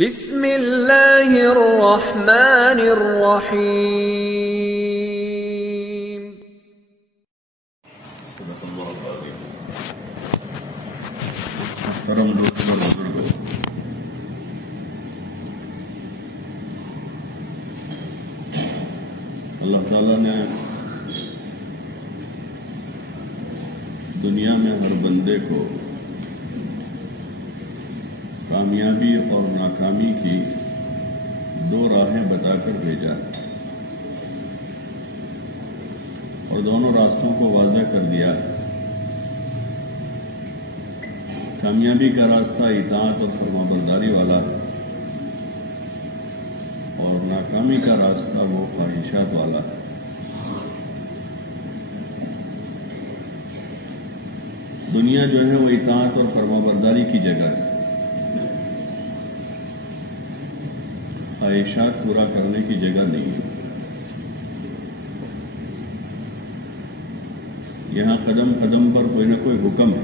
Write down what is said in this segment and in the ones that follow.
بسم اللہ الرحمن الرحیم۔ محترم دوستوں اور بزرگوں، اللہ تعالیٰ نے دنیا میں ہر بندے کو کامیابی اور ناکامی کی دو راہیں بتا کر بھیجا اور دونوں راستوں کو واضح کر دیا۔ کامیابی کا راستہ اطاعت اور فرمانبرداری والا ہے اور ناکامی کا راستہ وہ خواہشات والا ہے۔ دنیا جو ہے وہ اطاعت اور فرمانبرداری کی جگہ ہے، خواہشات پورا کرنے کی جگہ نہیں ہے۔ یہاں قدم قدم پر کوئی نہ کوئی حکم ہے۔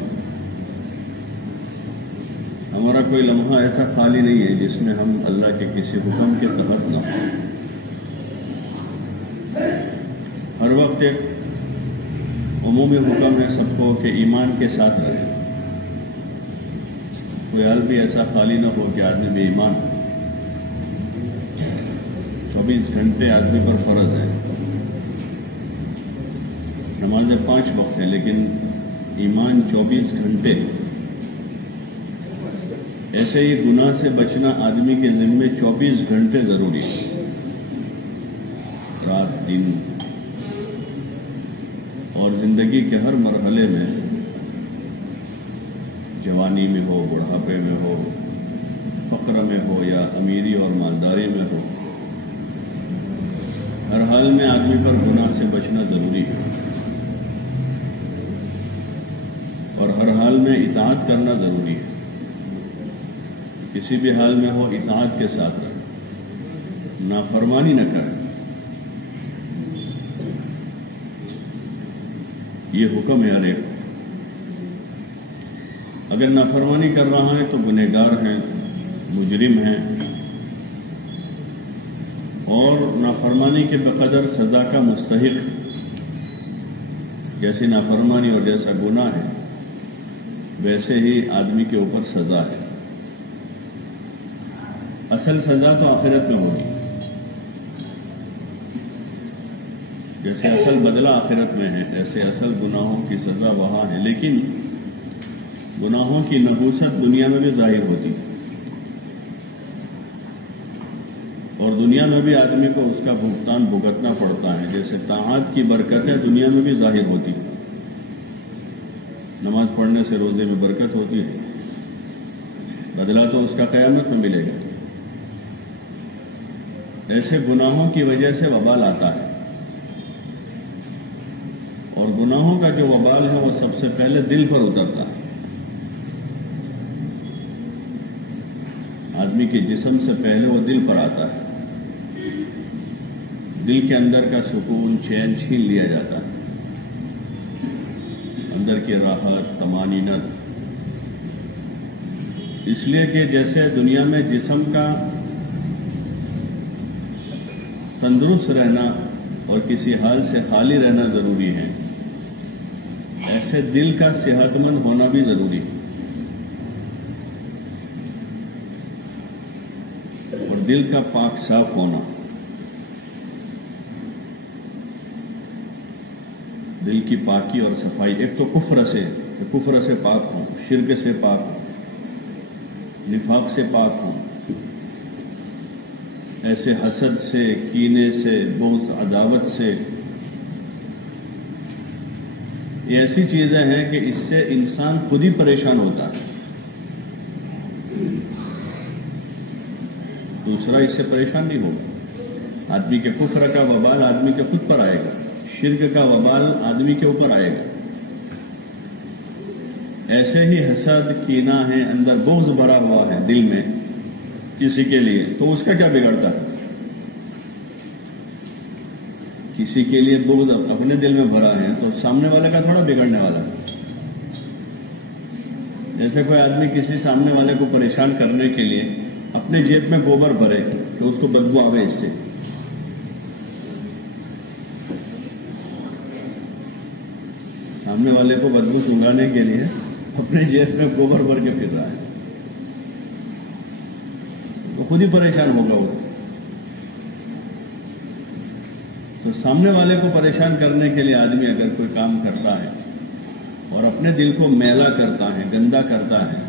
ہمارا کوئی لمحہ ایسا خالی نہیں ہے جس میں ہم اللہ کے کسی حکم کے تحت نہ ہوں۔ ہر وقت ایک عمومی حکم ہے سب کو کہ ایمان کے ساتھ رہیں۔ کوئی حال بھی ایسا خالی نہ ہو کہ آدمی بے ایمان ہو۔ 24 گھنٹے آدمی پر فرض ہے، نمازیں 5 وقت ہیں، لیکن ایمان 24 گھنٹے۔ ایسے ہی گناہ سے بچنا آدمی کے ذمے 24 گھنٹے ضروری ہے، رات دن، اور زندگی کے ہر مرحلے میں، جوانی میں ہو، بڑھاپے میں ہو، فقر میں ہو یا امیری اور مالداری میں ہو، ہر حال میں آدمی پر گناہ سے بچنا ضروری ہے اور ہر حال میں اطاعت کرنا ضروری ہے۔ کسی بھی حال میں ہو اطاعت کے ساتھ رہیں، نافرمانی نہ کریں۔ یہ حکم ہے ہر ایک۔ اگر نافرمانی کر رہا ہے تو گنہگار ہیں، مجرم ہیں، اور نافرمانی کے بقدر سزا کا مستحق ہے۔ جیسی نافرمانی اور جیسا گناہ ہے ویسے ہی آدمی کے اوپر سزا ہے۔ اصل سزا تو آخرت میں ہوگی، جیسے اصل بدلہ آخرت میں ہے ایسے اصل گناہوں کی سزا وہاں ہے، لیکن گناہوں کی نحوست دنیا میں بھی ظاہر ہوتی ہے اور دنیا میں بھی آدمی کو اس کا بھگتان بھگتنا پڑتا ہے۔ جیسے طاعات کی برکتیں دنیا میں بھی ظاہر ہوتی ہیں، نماز پڑھنے سے روزے میں برکت ہوتی ہے، بدلہ تو اس کا قیامت میں ملے گا۔ ایسے گناہوں کی وجہ سے وبال آتا ہے، اور گناہوں کا جو وبال ہے وہ سب سے پہلے دل پر اترتا ہے۔ آدمی کے جسم سے پہلے وہ دل پر آتا ہے، دل کے اندر کا سکون چین چھین لیا جاتا ہے، اندر کی راحت طمانینت۔ اس لیے کہ جیسے دنیا میں جسم کا تندرست رہنا اور کسی حال سے خالی رہنا ضروری ہے، ایسے دل کا صحت مند ہونا بھی ضروری ہے، اور دل کا پاک صاف ہونا، دل کی پاکی اور صفائی۔ ایک تو کفر سے پاک ہوں، شرک سے پاک ہوں، نفاق سے پاک ہوں، ایسے حسد سے، کینے سے، بغض، عداوت سے۔ یہ ایسی چیزیں ہیں کہ اس سے انسان خود ہی پریشان ہوتا ہے، دوسرا اس سے پریشان نہیں ہوگا۔ آدمی کے کفر کا وبال آدمی کے خود پر آئے گا، شرک کا وبال آدمی کے اوپر آئے گا۔ ایسے ہی حسد، کینہ ہے، اندر بغض بھرا ہوا ہے دل میں کسی کے لیے، تو اس کا کیا بگڑتا ہے؟ کسی کے لیے بغض اپنے دل میں بھرا ہے تو سامنے والے کا تھوڑا بگڑنے والا ہے۔ جیسے کوئی آدمی کسی سامنے والے کو پریشان کرنے کے لیے اپنے جیب میں گوبر بھرے کہ اس کو بدبو آوے اس سے. سامنے والے کو بدبو سنگانے کے لیے اپنے جیب میں گوبر بھر کے پھر رہا ہے تو خود ہی پریشان ہوگا وہ. تو سامنے والے کو پریشان کرنے کے لیے آدمی اگر کوئی کام کرتا ہے اور اپنے دل کو میلا کرتا ہے، گندا کرتا ہے،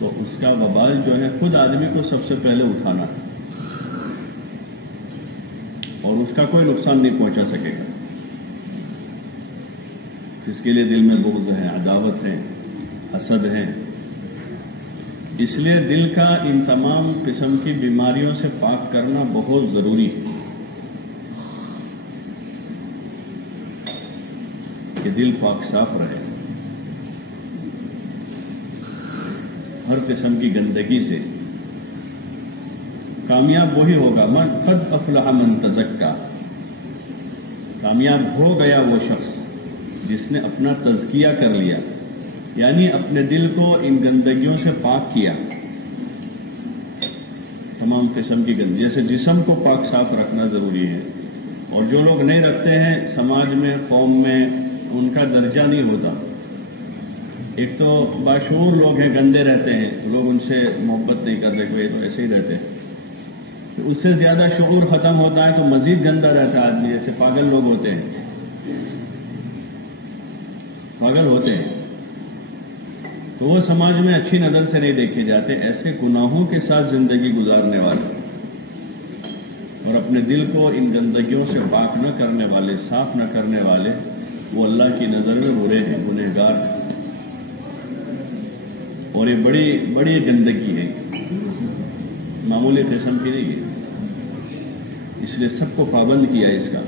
تو اس کا وبال جو ہے خود آدمی کو سب سے پہلے اٹھانا ہے اور اس کا کوئی نقصان نہیں پہنچا سکے گا. اس کے لیے دل میں بغض ہے، عداوت ہے، حسد ہے. اس لیے دل کا ان تمام قسم کی بیماریوں سے پاک کرنا بہت ضروری ہے کہ دل پاک صاف رہے ہر قسم کی گندگی سے. کامیاب وہی ہوگا من قد افلح من تزکا. کامیاب ہو گیا وہ شخص جس نے اپنا تزکیہ کر لیا، یعنی اپنے دل کو ان گندگیوں سے پاک کیا. تمام قسم کی گندگی، جیسے جسم کو پاک صاف رکھنا ضروری ہے، اور جو لوگ نہیں رکھتے ہیں سماج میں، قوم میں ان کا درجہ نہیں ہوتا. ایک تو باشعور لوگ ہیں، گندے رہتے ہیں، لوگ ان سے محبت نہیں کرتے، کوئی تو ایسے ہی رہتے ہیں. تو اس سے زیادہ شعور ختم ہوتا ہے تو مزید گندا رہتا ہے آدمی. جیسے پاگل لوگ ہوتے ہیں، پاگل ہوتے ہیں تو وہ سماج میں اچھی نظر سے نہیں دیکھے جاتے. ایسے گناہوں کے ساتھ زندگی گزارنے والے اور اپنے دل کو ان گندگیوں سے پاک نہ کرنے والے، صاف نہ کرنے والے، وہ اللہ کی نظر میں برے ہیں، گنہگار ہیں. اور یہ بڑی بڑی گندگی ہے، معمولی قسم کی نہیں ہے. اس لیے سب کو پابند کیا اس کا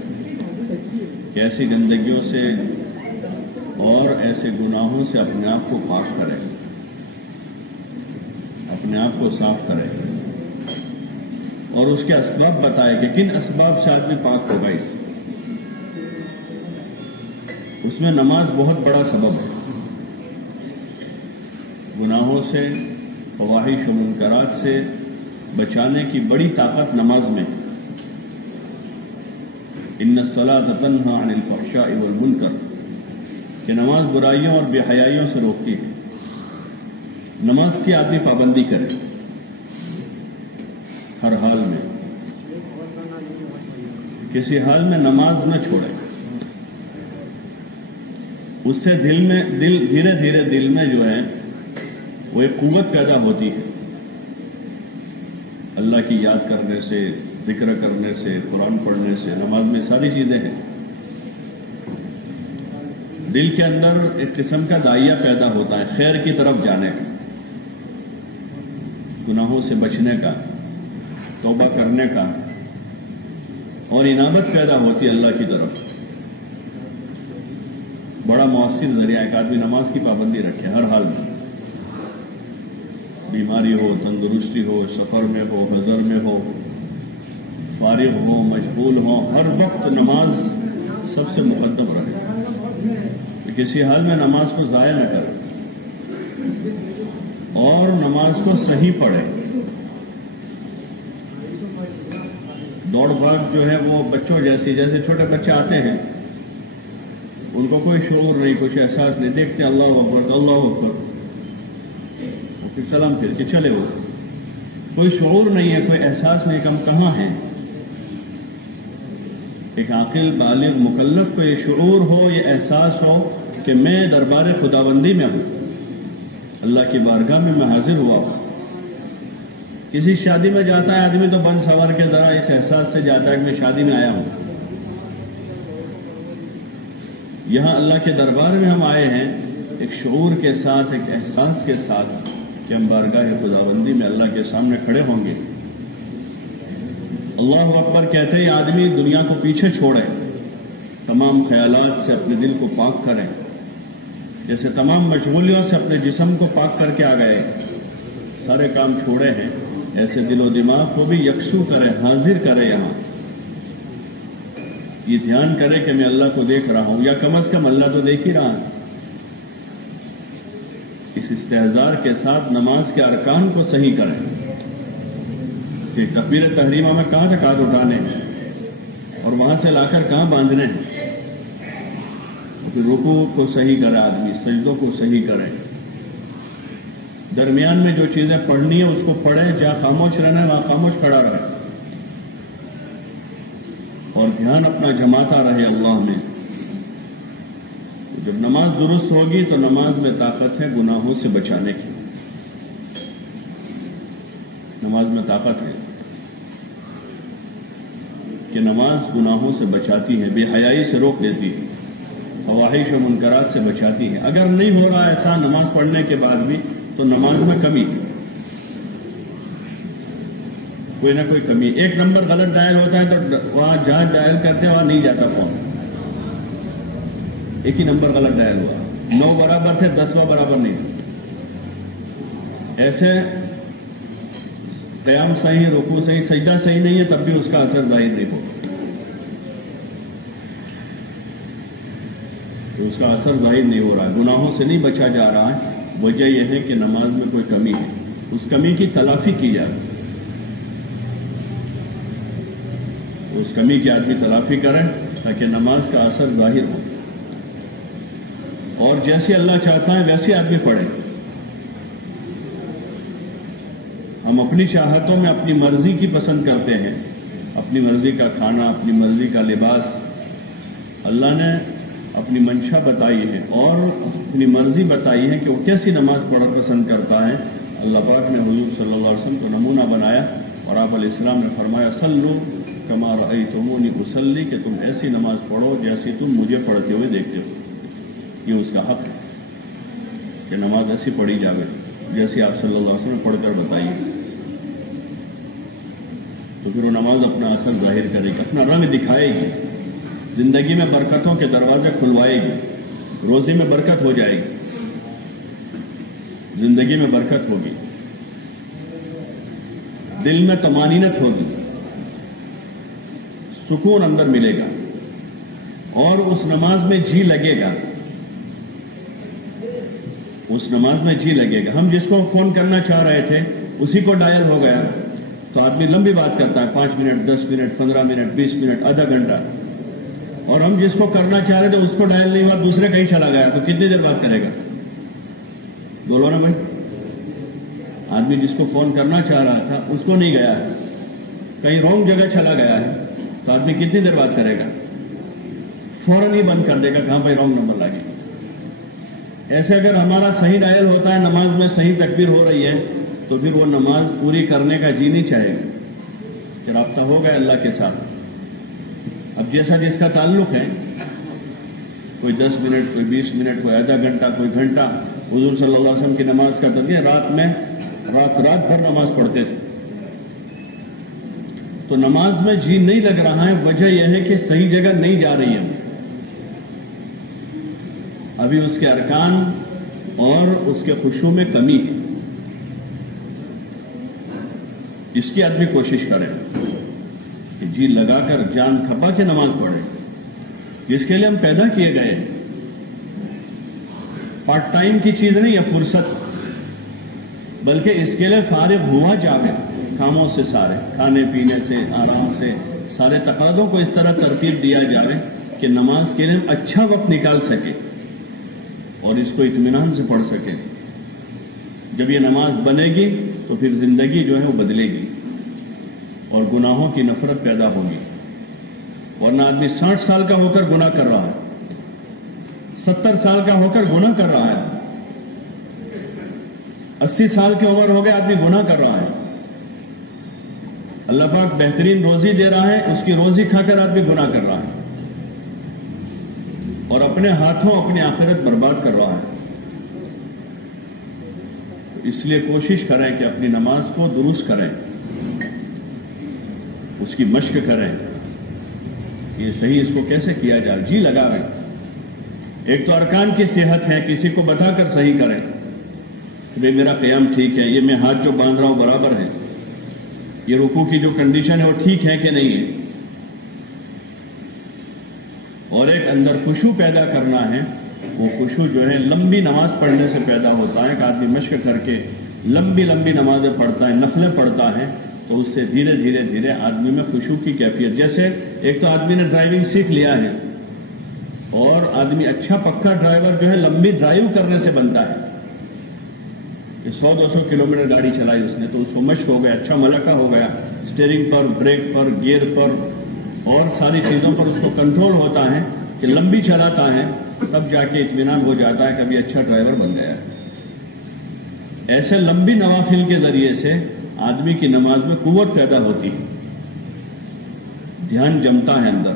کہ ایسی گندگیوں سے اور ایسے گناہوں سے اپنے آپ کو پاک کرے، اپنے آپ کو صاف کرے، اور اس کے اسباب بتائے کہ کن اسباب سے آدمی پاک ہوگا. اس میں نماز بہت بڑا سبب ہے. گناہوں سے، فواحش و منکرات سے بچانے کی بڑی طاقت نماز میں. ان الصلاۃ تنہی عن الفحشاء والمنکر، کہ نماز برائیوں اور بے حیائیوں سے روکتی ہے. نماز کی آدمی پابندی کرے ہر حال میں، کسی حال میں نماز نہ چھوڑے. اس سے دل دھیرے دھیرے دل میں جو ہے وہ ایک قوت پیدا ہوتی ہے. اللہ کی یاد کرنے سے، ذکر کرنے سے، قرآن پڑھنے سے، نماز میں ساری چیزیں ہیں. دل کے اندر ایک قسم کا دائیا پیدا ہوتا ہے خیر کی طرف جانے کا، گناہوں سے بچنے کا، توبہ کرنے کا، اور انابت پیدا ہوتی ہے اللہ کی طرف. بڑا مؤثر ذریعہ ایک آدمی نماز کی پابندی رکھے ہر حال میں. بیماری ہو، تندرستی ہو، سفر میں ہو، حضر میں ہو، فارغ ہو، مشغول ہو، ہر وقت نماز سب سے مقدم رہے. کسی حال میں نماز کو ضائع نہ کرے اور نماز کو صحیح پڑھے. دوڑ بھاگ جو ہے وہ بچوں جیسے چھوٹے بچے آتے ہیں، ان کو کوئی شعور نہیں، کچھ احساس نہیں، دیکھتے اللہ اکبر تو اللہ اکبر، پھر سلام پھر کے چلے ہو. کوئی شعور نہیں ہے، کوئی احساس نہیں کہ ہم کہاں ہیں. ایک عاقل بالغ مکلف کو یہ شعور ہو، یہ احساس ہو کہ میں دربار خداوندی میں ہوں، اللہ کی بارگاہ میں حاضر ہوا ہوں. کسی شادی میں جاتا ہے آدمی تو بند سوار کے ذرا اس احساس سے جاتا ہے کہ میں شادی میں آیا ہوں. یہاں اللہ کے دربار میں ہم آئے ہیں ایک شعور کے ساتھ، ایک احساس کے ساتھ کہ ہم بارگاہ خداوندی میں اللہ کے سامنے کھڑے ہوں گے. اللہ اکبر کہتے ہی آدمی دنیا کو پیچھے چھوڑے، تمام خیالات سے اپنے دل کو پاک کرے. جیسے تمام مشغولیوں سے اپنے جسم کو پاک کر کے آ گئے، سارے کام چھوڑے ہیں، ایسے دل و دماغ کو بھی یکسو کرے، حاضر کرے. یہاں یہ دھیان کرے کہ میں اللہ کو دیکھ رہا ہوں، یا کم از کم اللہ تو دیکھ ہی رہا ہے. اس استحضار کے ساتھ نماز کے ارکان کو صحیح کریں. کہ تکبیر تحریمہ میں کہاں تک ہاتھ اٹھانے ہیں اور وہاں سے لا کر کہاں باندھنے ہیں. پھر رکوع کو صحیح کرے آدمی, سجدوں کو صحیح کرے, درمیان میں جو چیزیں پڑھنی ہے اس کو پڑھے, جہاں خاموش رہنا ہے وہاں خاموش کھڑا رہے اور دھیان اپنا جماتا رہے اللہ میں. جب نماز درست ہوگی تو نماز میں طاقت ہے گناہوں سے بچانے کی. نماز میں طاقت ہے کہ نماز گناہوں سے بچاتی ہے, بے حیائی سے روک دیتی ہے, فواحش و منکرات سے بچاتی ہے. اگر نہیں ہو رہا ایسا نماز پڑھنے کے بعد بھی تو نماز میں کمی ہے, کوئی نہ کوئی کمی. ایک نمبر غلط ڈائل ہوتا ہے تو وہاں جہاں ڈائل کرتے ہیں وہاں نہیں جاتا فون. ایک ہی نمبر غلط ڈائل ہوا, 9 برابر تھے 10واں برابر نہیں تھا. ایسے قیام صحیح, رکوع صحیح, سجدہ صحیح نہیں ہے تب بھی اس کا اثر ظاہر نہیں ہوگا. اس کا اثر ظاہر نہیں ہو رہا ہے, گناہوں سے نہیں بچا جا رہا ہے. وجہ یہ ہے کہ نماز میں کوئی کمی ہے, اس کمی کی تلافی کی جائے. اس کمی کی آدمی تلافی کرے تاکہ نماز کا اثر ظاہر ہو, اور جیسے اللہ چاہتا ہے ویسے آدمی پڑھے. ہم اپنی چاہتوں میں اپنی مرضی کی پسند کرتے ہیں, اپنی مرضی کا کھانا, اپنی مرضی کا لباس. اللہ نے اپنی منشا بتائی ہے اور اپنی مرضی بتائی ہے کہ وہ کیسی نماز پڑھنا پسند کرتا ہے. اللہ پاک نے حضور صلی اللہ علیہ وسلم کو نمونہ بنایا اور آپ علیہ السلام نے فرمایا صلو کما رأیتمونی اصلی, کہ تم ایسی نماز پڑھو جیسی تم مجھے پڑھتے ہوئے دیکھتے ہو. یہ اس کا حق ہے کہ نماز ایسی پڑھی جاوے جیسی آپ صلی اللہ علیہ وسلم نے پڑھ کر بتائیے. تو پھر وہ نماز اپنا اثر ظاہر کرے گی, اپنا رنگ دکھائے گی, زندگی میں برکتوں کے دروازے کھلوائے گی, روزی میں برکت ہو جائے گی, زندگی میں برکت ہوگی, دل میں طمانینت ہوگی, سکون اندر ملے گا اور اس نماز میں جی لگے گا. اس نماز میں جی لگے گا. ہم جس کو فون کرنا چاہ رہے تھے اسی کو ڈائل ہو گیا تو آدمی لمبی بات کرتا ہے, 5 منٹ, 10 منٹ, 15 منٹ, 20 منٹ, آدھا گھنٹہ. اور ہم جس کو کرنا چاہ رہے تھے اس کو ڈائل نہیں ہوا, دوسرے کہیں چلا گیا تو کتنی دیر بات کرے گا؟ بولو نا بھائی. آدمی جس کو فون کرنا چاہ رہا تھا اس کو نہیں گیا ہے, کہیں رانگ جگہ چلا گیا ہے تو آدمی کتنی دیر بات کرے گا؟ فوراً ہی بند کر دے گا, کہاں پہ رانگ نمبر لگے. ایسے اگر ہمارا صحیح ڈائل ہوتا ہے, نماز میں صحیح تکبیر ہو رہی ہے تو پھر وہ نماز پوری کرنے کا جی نہیں چاہے گا کہ رابطہ ہو گیا اللہ کے ساتھ. اب جیسا جس کا تعلق ہے, کوئی 10 منٹ, کوئی 20 منٹ, کوئی آدھا گھنٹہ, کوئی گھنٹہ. حضور صلی اللہ علیہ وسلم کی نماز کا تذکرہ, رات میں رات بھر نماز پڑھتے تھے. تو نماز میں جی نہیں لگ رہا ہے, وجہ یہ ہے کہ صحیح جگہ نہیں جا رہی ہے. ابھی اس کے ارکان اور اس کے خشوع میں کمی ہے. اس کی آدمی کوشش کرے کہ جی لگا کر جان کھپا کے نماز پڑھے, جس کے لیے ہم پیدا کیے گئے. پارٹ ٹائم کی چیز نہیں ہے فرصت, بلکہ اس کے لیے فارغ ہوا جاوے کاموں سے, سارے کھانے پینے سے, آرام سے, سارے تقاضوں کو اس طرح ترتیب دیا جائے کہ نماز کے لیے اچھا وقت نکال سکے اور اس کو اطمینان سے پڑھ سکے. جب یہ نماز بنے گی تو پھر زندگی جو ہے وہ بدلے گی اور گناہوں کی نفرت پیدا ہوگی. ورنہ آدمی 60 سال کا ہو کر گناہ کر رہا ہے, 70 سال کا ہو کر گناہ کر رہا ہے, 80 سال کی عمر ہو گئے آدمی گناہ کر رہا ہے. اللہ پاک بہترین روزی دے رہا ہے, اس کی روزی کھا کر آدمی گناہ کر رہا ہے اور اپنے ہاتھوں اپنی آخرت برباد کر رہا ہے. اس لیے کوشش کریں کہ اپنی نماز کو درست کریں, اس کی مشق کریں. یہ صحیح اس کو کیسے کیا جائے, جی لگائیں. ایک تو ارکان کی صحت ہے, کسی کو بتا کر صحیح کریں کہ میرا قیام ٹھیک ہے, یہ میں ہاتھ جو باندھ رہا ہوں برابر ہے, یہ رکوع کی جو کنڈیشن ہے وہ ٹھیک ہے کہ نہیں ہے. اور ایک اندر خشوع پیدا کرنا ہے. وہ خشوع جو ہے لمبی نماز پڑھنے سے پیدا ہوتا ہے کہ آدمی مشق کر کے لمبی لمبی نمازیں پڑھتا ہے, نفلیں پڑھتا ہے, تو تو اس سے دھیرے دھیرے دھیرے آدمی میں خشوع کی کیفیت، جیسے ایک تو آدمی نے ڈرائیونگ سیکھ لیا ہے، اور آدمی اچھا پکا ڈرائیور جو ہے لمبی ڈرائیو کرنے سے بنتا ہے، 100-200 کلومیٹر گاڑی چلائی اس نے تو اس کو مشق ہو گیا، اچھا ملکہ ہو گیا، اسٹیئرنگ پر، بریک پر، گیئر پر اور ساری چیزوں پر اس کو کنٹرول ہوتا ہے کہ لمبی چلاتا ہے، تب جا کے اطمینان ہو جاتا ہے کبھی اچھا ڈرائیور بن گیا ہے۔ ایسے لمبی نوافل کے ذریعے سے آدمی کی نماز میں قوت پیدا ہوتی ہے، دھیان جمتا ہے اندر۔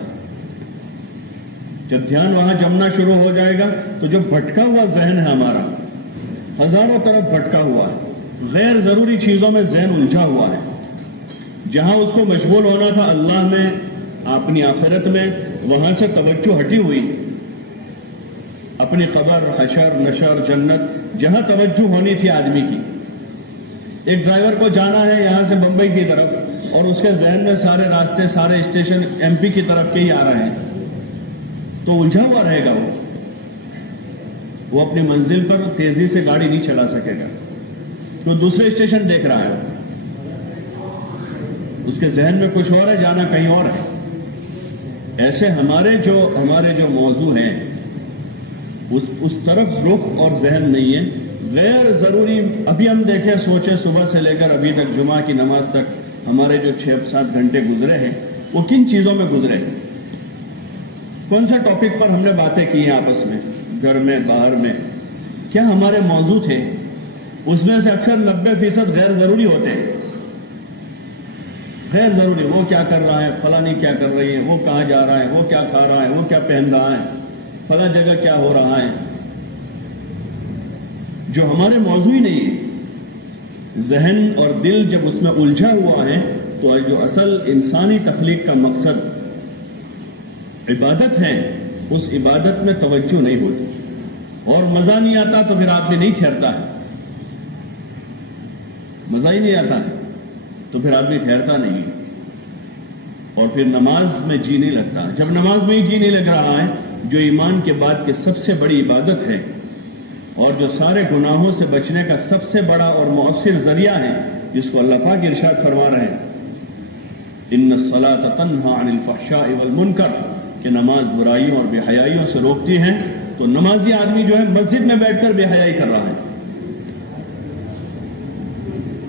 جب دھیان وہاں جمنا شروع ہو جائے گا تو جو بھٹکا ہوا ذہن ہے ہمارا، ہزاروں طرف بھٹکا ہوا ہے، غیر ضروری چیزوں میں ذہن الجھا ہوا ہے، جہاں اس کو مشغول ہونا تھا اللہ میں، اپنی آخرت میں، وہاں سے توجہ ہٹی ہوئی، اپنی قبر، حشر، نشر، جنت، جہاں توجہ ہونی تھی آدمی کی۔ ایک ڈرائیور کو جانا ہے یہاں سے بمبئی کی طرف، اور اس کے ذہن میں سارے راستے، سارے اسٹیشن ایم پی کی طرف کے ہی آ رہے ہیں، تو الجھا ہوا رہے گا وہ اپنی منزل پر تیزی سے گاڑی نہیں چلا سکے گا، تو دوسرے اسٹیشن دیکھ رہا ہے، اس کے ذہن میں کچھ اور ہے، جانا کہیں اور ہے۔ ایسے ہمارے جو موضوع ہیں اس طرف رخ اور ذہن نہیں ہے، غیر ضروری۔ ابھی ہم دیکھیں، سوچے صبح سے لے کر ابھی تک جمعہ کی نماز تک ہمارے جو 6-7 گھنٹے گزرے ہیں وہ کن چیزوں میں گزرے ہیں؟ کون سا ٹاپک پر ہم نے باتیں کی ہیں آپس میں، گھر میں، باہر میں؟ کیا ہمارے موضوع تھے؟ اس میں سے اکثر 90% غیر ضروری ہوتے ہیں، غیر ضروری۔ وہ کیا کر رہا ہے، فلانی کیا کر رہی ہے، وہ کہاں جا رہا ہے، وہ کیا کھا رہا ہے، وہ کیا پہن رہا ہے، فلاں جگہ کیا ہو رہا ہے، جو ہمارے موضوع ہی نہیں ہے۔ ذہن اور دل جب اس میں الجھا ہوا ہے تو جو اصل انسانی تخلیق کا مقصد عبادت ہے، اس عبادت میں توجہ نہیں ہوتی، اور مزہ نہیں آتا تو پھر آدمی نہیں ٹھہرتا ہے، مزہ ہی نہیں آتا ہے تو پھر آدمی ٹھہرتا نہیں ہے، اور پھر نماز میں جی نہیں لگتا۔ جب نماز میں ہی جی نہیں لگ رہا ہے، جو ایمان کے بعد کی سب سے بڑی عبادت ہے اور جو سارے گناہوں سے بچنے کا سب سے بڑا اور مؤثر ذریعہ ہے، جس کو اللہ پاک ارشاد فرما رہے ہیں، ان الصلاۃ تنہی عن الفحشاء والمنکر، کہ نماز برائیوں اور بے حیائیوں سے روکتی ہے، تو نمازی آدمی جو ہے مسجد میں بیٹھ کر بے حیائی کر رہا ہے۔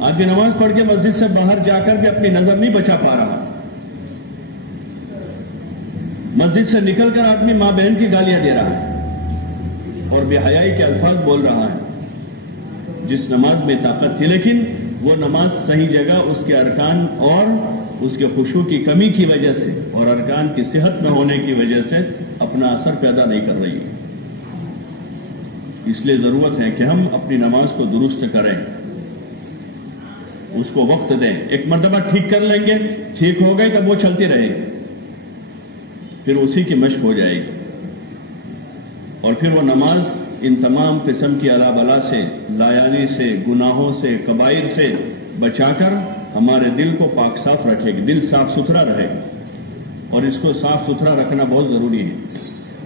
آدمی نماز پڑھ کے مسجد سے باہر جا کر بھی اپنی نظر نہیں بچا پا رہا، مسجد سے نکل کر آدمی ماں بہن کی گالیاں دے رہا ہے اور بے حیائی کے الفاظ بول رہا ہے، جس نماز میں طاقت تھی، لیکن وہ نماز صحیح جگہ اس کے ارکان اور اس کے خشوع کی کمی کی وجہ سے اور ارکان کی صحت میں ہونے کی وجہ سے اپنا اثر پیدا نہیں کر رہی ہے۔ اس لیے ضرورت ہے کہ ہم اپنی نماز کو درست کریں، اس کو وقت دیں۔ ایک مرتبہ ٹھیک کر لیں گے، ٹھیک ہو گئی تب وہ چلتی رہے گی، پھر اسی کی مشق ہو جائے گی، اور پھر وہ نماز ان تمام قسم کی الا بلا سے، لایانی سے، گناہوں سے، کبائر سے بچا کر ہمارے دل کو پاک صاف رکھے گی، دل صاف ستھرا رہے گا، اور اس کو صاف ستھرا رکھنا بہت ضروری ہے،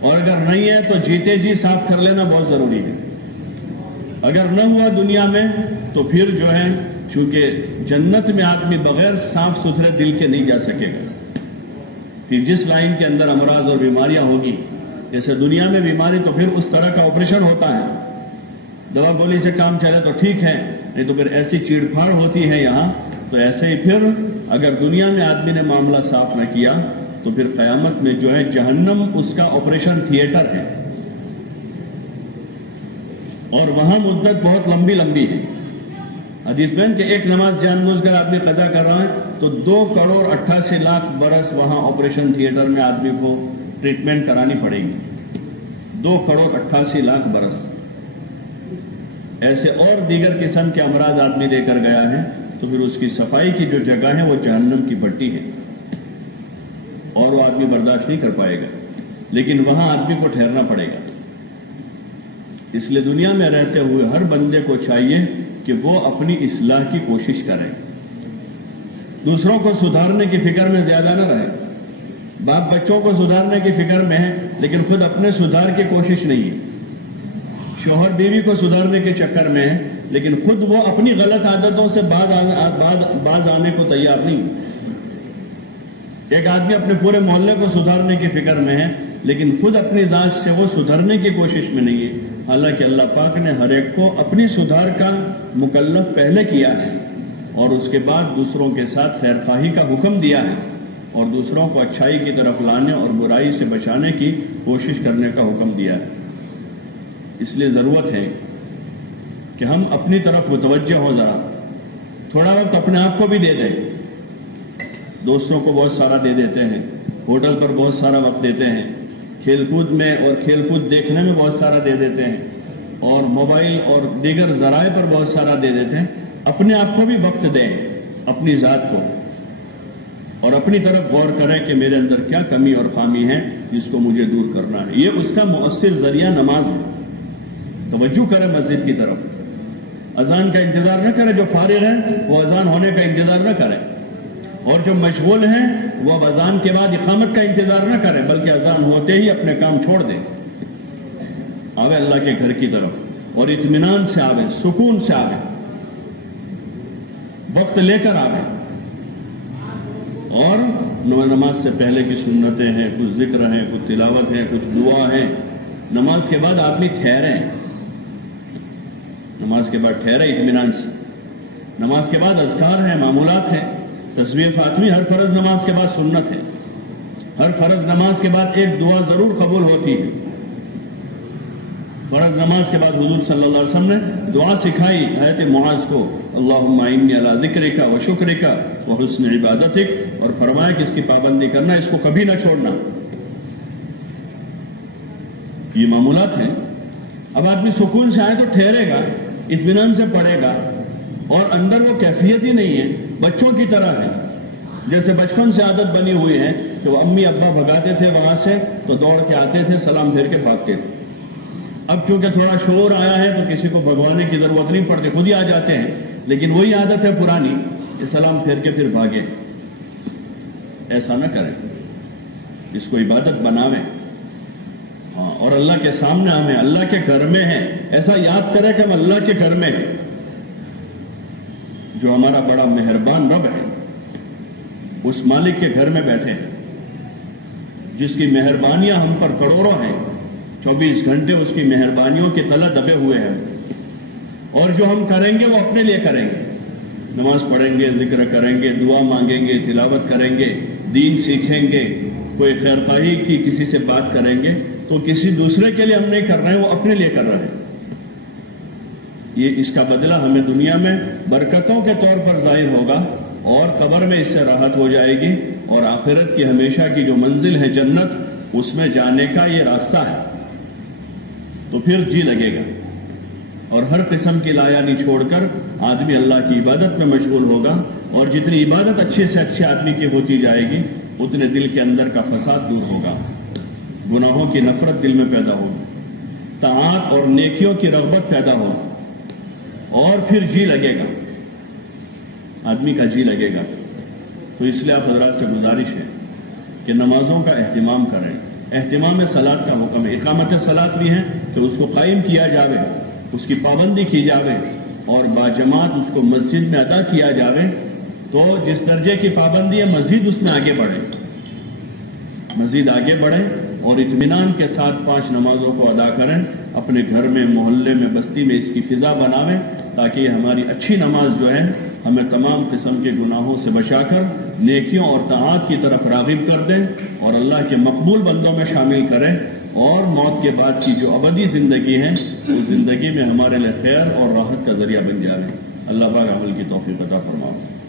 اور اگر نہیں ہے تو جیتے جی صاف کر لینا بہت ضروری ہے۔ اگر نہ ہوا دنیا میں تو پھر جو ہے، چونکہ جنت میں آدمی بغیر صاف ستھرے دل کے نہیں جا سکے گا، پھر جس لائن کے اندر امراض اور بیماریاں ہوگی، جیسے دنیا میں بیماری تو پھر اس طرح کا آپریشن ہوتا ہے، دوا گولی سے کام چلے تو ٹھیک ہے، نہیں تو پھر ایسی چیڑ پھاڑ ہوتی ہے یہاں۔ تو ایسے ہی پھر اگر دنیا میں آدمی نے معاملہ صاف نہ کیا تو پھر قیامت میں جو ہے جہنم اس کا آپریشن تھیٹر ہے، اور وہاں مدت بہت لمبی لمبی ہے۔ حدیث میں کہ ایک نماز جان بوجھ کر آدمی قضا کر رہا ہے تو 2,88,00,000 برس وہاں آپریشن تھیٹر میں آدمی کو ٹریٹمنٹ کرانی پڑے گی، 2,88,00,000 برس۔ ایسے اور دیگر قسم کے امراض آدمی لے کر گیا ہے تو پھر اس کی صفائی کی جو جگہ ہے وہ جہنم کی بھٹی ہے، اور وہ آدمی برداشت نہیں کر پائے گا، لیکن وہاں آدمی کو ٹھہرنا پڑے گا۔ اس لیے دنیا میں رہتے ہوئے ہر بندے کو چاہیے کہ وہ اپنی اصلاح کی کوشش کرے، دوسروں کو سدھارنے کی فکر میں زیادہ نہ رہے۔ باپ بچوں کو سدھارنے کی فکر میں ہے لیکن خود اپنے سدھار کی کوشش نہیں ہے، شوہر بیوی کو سدھارنے کے چکر میں ہے لیکن خود وہ اپنی غلط عادتوں سے باز آنے کو تیار نہیں. ایک آدمی اپنے پورے محلے کو سدھارنے کی فکر میں ہے لیکن خود اپنی ذات سے وہ سدھرنے کی کوشش میں نہیں ہے. حالانکہ اللہ پاک نے ہر ایک کو اپنی سدھار کا مکلف پہلے کیا ہے اور اس کے بعد دوسروں کے ساتھ خیر خواہی کا حکم دیا ہے اور دوسروں کو اچھائی کی طرف لانے اور برائی سے بچانے کی کوشش کرنے کا حکم دیا ہے. اس لیے ضرورت ہے کہ ہم اپنی طرف متوجہ ہوں. ذرا تھوڑا وقت اپنے آپ کو بھی دے دیں. دوستوں کو بہت سارا دے دیتے ہیں, ہوٹل پر بہت سارا وقت دیتے ہیں, کھیل کود میں اور کھیل کود دیکھنے میں بہت سارا دے دیتے ہیں, اور موبائل اور دیگر ذرائع پر بہت سارا دے دیتے ہیں. اپنے آپ کو بھی وقت دیں, اپنی ذات کو, اور اپنی طرف غور کریں کہ میرے اندر کیا کمی اور خامی ہے جس کو مجھے دور کرنا ہے. یہ اس کا مؤثر ذریعہ نماز ہے. توجہ کریں مسجد کی طرف. اذان کا انتظار نہ کریں. جو فارغ ہیں وہ اذان ہونے کا انتظار نہ کریں, اور جو مشغول ہیں وہ اب اذان کے بعد اقامت کا انتظار نہ کریں بلکہ اذان ہوتے ہی اپنے کام چھوڑ دیں. آوے اللہ کے گھر کی طرف اور اطمینان سے آوے, سکون سے آوے, وقت لے کر آوے. اور نماز سے پہلے کی سنتیں ہیں, کچھ ذکر ہیں, کچھ تلاوت ہے, کچھ دعا ہے. نماز کے بعد آدمی ٹھہرے, نماز کے بعد ٹھہرے اطمینان سے. نماز کے بعد اذکار ہیں, معمولات ہیں. تسبیح فاطمی ہر فرض نماز کے بعد سنت ہے. ہر فرض نماز کے بعد ایک دعا ضرور قبول ہوتی ہے. فرض نماز کے بعد حضور صلی اللہ علیہ وسلم نے دعا سکھائی حضرت معاذ کو, اللہم اعنی علی ذکرک و شکرک و حسن عبادتک, اور فرمایا کہ اس کی پابندی کرنا, اس کو کبھی نہ چھوڑنا. یہ معمولات ہیں. اب آدمی سکون سے آئے تو ٹھہرے گا, اطمینان سے پڑھے گا, اور اندر وہ کیفیت ہی نہیں ہے. بچوں کی طرح ہے, جیسے بچپن سے عادت بنی ہوئی ہے کہ وہ امی ابا بھگاتے تھے وہاں سے تو دوڑ کے آتے تھے, سلام پھیر کے بھاگتے تھے. اب کیونکہ تھوڑا شعور آیا ہے تو کسی کو بھگوانے کی ضرورت نہیں پڑتی, خود ہی آ جاتے ہیں. لیکن وہی عادت ہے پرانی کہ سلام پھیر کے پھر بھاگے. ایسا نہ کریں, اس کو عبادت بناویں. ہاں, اور اللہ کے سامنے ہمیں اللہ کے گھر میں ہیں, ایسا یاد کریں کہ ہم اللہ کے گھر میں ہیں, جو ہمارا بڑا مہربان رب ہے. اس مالک کے گھر میں بیٹھے ہیں جس کی مہربانیاں ہم پر کروڑوں ہیں. 24 گھنٹے اس کی مہربانیوں کے تلے دبے ہوئے ہیں, اور جو ہم کریں گے وہ اپنے لیے کریں گے. نماز پڑھیں گے, ذکر کریں گے, دعا مانگیں گے, تلاوت کریں گے, دین سیکھیں گے, کوئی خیر خواہی کی کسی سے بات کریں گے, تو کسی دوسرے کے لیے ہم نہیں کر رہے ہیں, وہ اپنے لیے کر رہے ہیں. یہ اس کا بدلہ ہمیں دنیا میں برکتوں کے طور پر ظاہر ہوگا, اور قبر میں اس سے راحت ہو جائے گی, اور آخرت کی ہمیشہ کی جو منزل ہے جنت, اس میں جانے کا یہ راستہ ہے. تو پھر جی لگے گا, اور ہر قسم کی لایانی چھوڑ کر آدمی اللہ کی عبادت میں مشغول ہوگا. اور جتنی عبادت اچھے سے اچھے آدمی کی ہوتی جائے گی اتنے دل کے اندر کا فساد دور ہوگا, گناہوں کی نفرت دل میں پیدا ہوگی, طاعات اور نیکیوں کی رغبت پیدا ہوگی, اور پھر جی لگے گا, آدمی کا جی لگے گا. تو اس لیے آپ حضرات سے گزارش ہے کہ نمازوں کا اہتمام کریں. اہتمام صلاۃ کا حکم ہے. اقامت صلاۃ بھی ہے کہ اس کو قائم کیا جاوے, اس کی پابندی کی جاوے, اور باجماعت اس کو مسجد میں ادا کیا جاوے. تو جس درجے کی پابندی ہے مزید اس میں آگے بڑھیں, مزید آگے بڑھیں, اور اطمینان کے ساتھ 5 نمازوں کو ادا کریں. اپنے گھر میں, محلے میں, بستی میں اس کی فضا بناویں, تاکہ یہ ہماری اچھی نماز جو ہے ہمیں تمام قسم کے گناہوں سے بچا کر نیکیوں اور طاعات کی طرف راغب کر دیں, اور اللہ کے مقبول بندوں میں شامل کریں. اور موت کے بعد کی جو ابدی زندگی ہے اس زندگی میں ہمارے لیے خیر اور راحت کا ذریعہ بن جائے. اللہ پاک عمل کی توفیق عطا فرمائے.